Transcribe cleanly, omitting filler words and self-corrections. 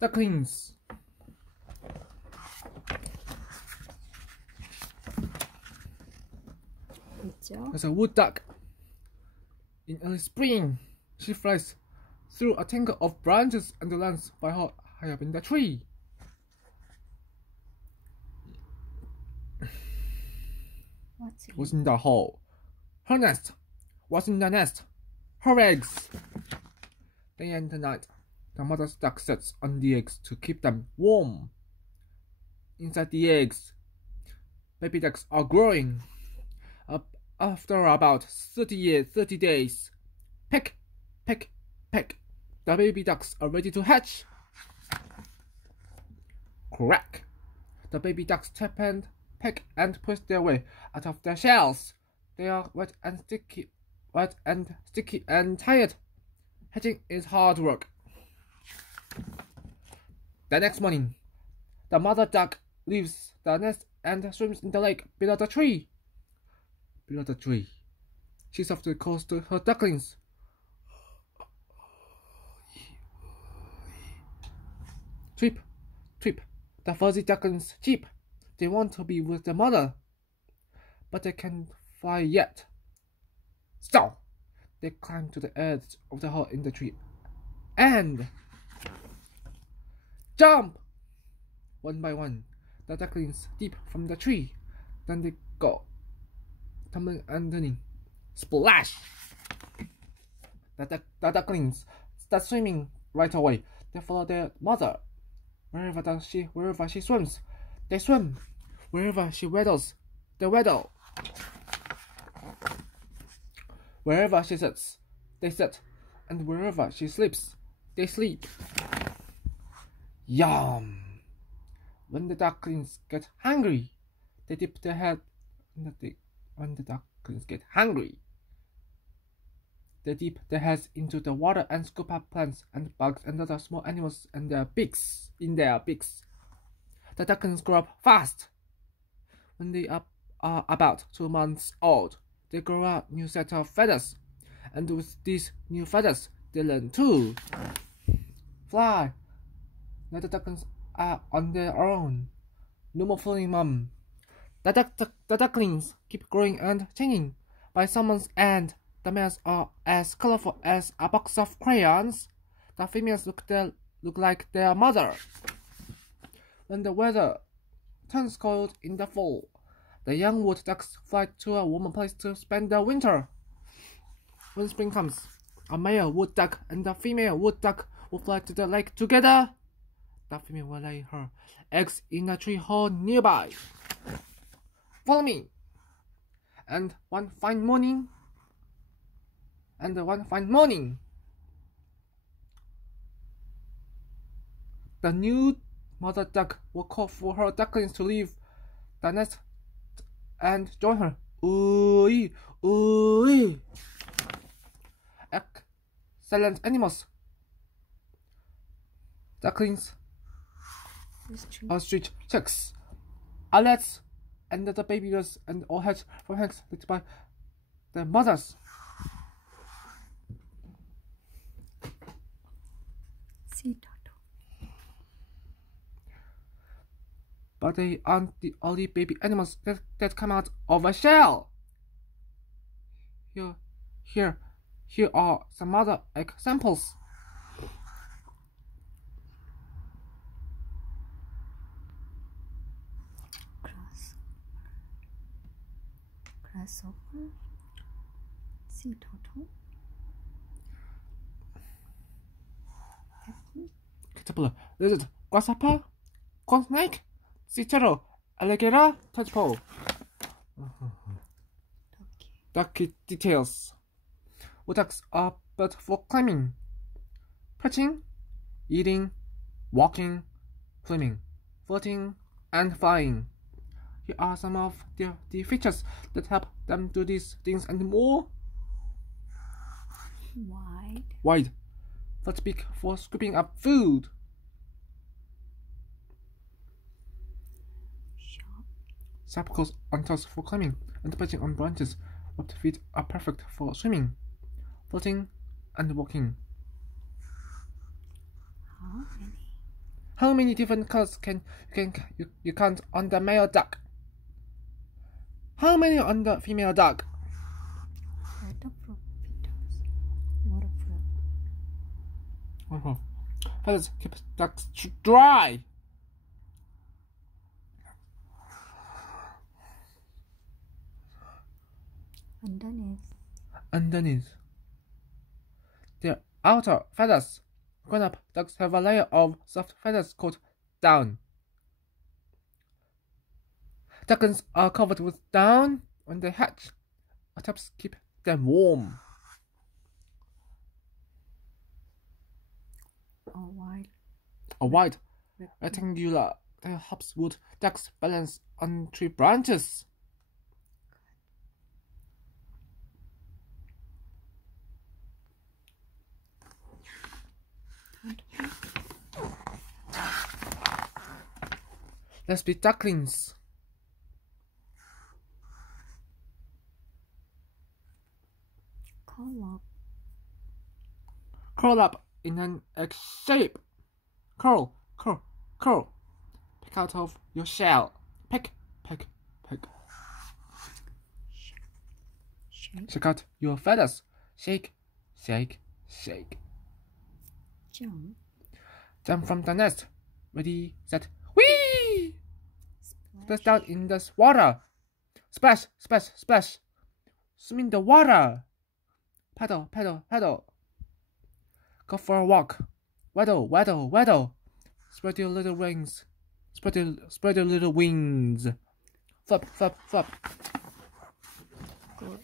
Ducklings. 있죠. There's a wood duck. In early spring, she flies through a tangle of branches and lands by her high up in the tree. What's in the hole? Her nest. What's in the nest? Her eggs. Day and night, the mother duck sits on the eggs to keep them warm. Inside the eggs, baby ducks are growing. After about 30 days, peck, peck, peck, the baby ducks are ready to hatch. Crack! The baby ducks tap and peck and push their way out of their shells. They are wet and sticky and tired. Hatching is hard work. The next morning, the mother duck leaves the nest and swims in the lake below the tree. She softly calls to her ducklings. Tweep, tweep. The fuzzy ducklings cheep. They want to be with their mother, but they can't fly yet. So, they climb to the edge of the hole in the tree and jump! One by one, the ducklings leap from the tree. Then they go, tumbling and turning. Splash! The ducklings start swimming right away. They follow their mother. Wherever she swims, they swim. Wherever she waddles, they waddle. Wherever she sits, they sit. And wherever she sleeps, they sleep. Yum! When the ducklings get hungry, they dip their head. When the ducklings get hungry, they dip their heads into the water and scoop up plants and bugs and other small animals in their beaks. The ducklings grow up fast. When they are about 2 months old, they grow a new set of feathers, and with these new feathers, they learn to fly. Now the ducklings are on their own. No more fooling mom. The ducklings keep growing and changing. By summer's end, the males are as colorful as a box of crayons. The females look like their mother. When the weather turns cold in the fall, the young wood ducks fly to a warmer place to spend the winter. When spring comes, a male wood duck and a female wood duck will fly to the lake together. The female will lay her eggs in a tree hole nearby. Follow me. And one fine morning, the new mother duck will call for her ducklings to leave the nest and join her. Ooh, ooh. Excellent animals. Ducklings, ostrich, chicks, owlets, and the baby girls, and all hatch from eggs laid by their mothers. But they aren't the only baby animals that come out of a shell. Here are some other examples. Grasshopper, sea turtle, Caterpillar, lizard, grasshopper, corn snake, sea turtle, alligator, tadpole. Ducky details. Wood ducks are built for climbing, perching, eating, walking, swimming, floating, and flying. Here are some of the features that help them do these things and more. Wide. Flat beak for scooping up food. Sharp claws on toes for climbing and perching on branches. Webbed feet are perfect for swimming, floating, and walking. How many different colors can you count on the male duck? How many on the female duck? Waterproof feathers. Waterproof. Feathers keep ducks dry. Underneath their outer feathers, grown-up ducks have a layer of soft feathers called down. Ducklings are covered with down when they hatch. It helps keep them warm. A wide rectangular tail helps wood ducks balance on tree branches. Let's be ducklings. Curl up in an egg shape. Curl. Pick out of your shell. Pick. Shake out your feathers. Shake. Jump from the nest. Ready, set, whee! Splash down in the water. Splash. Swim in the water. Paddle. Go for a walk. Waddle. Spread your little wings. Spread your little wings. Flap. Good.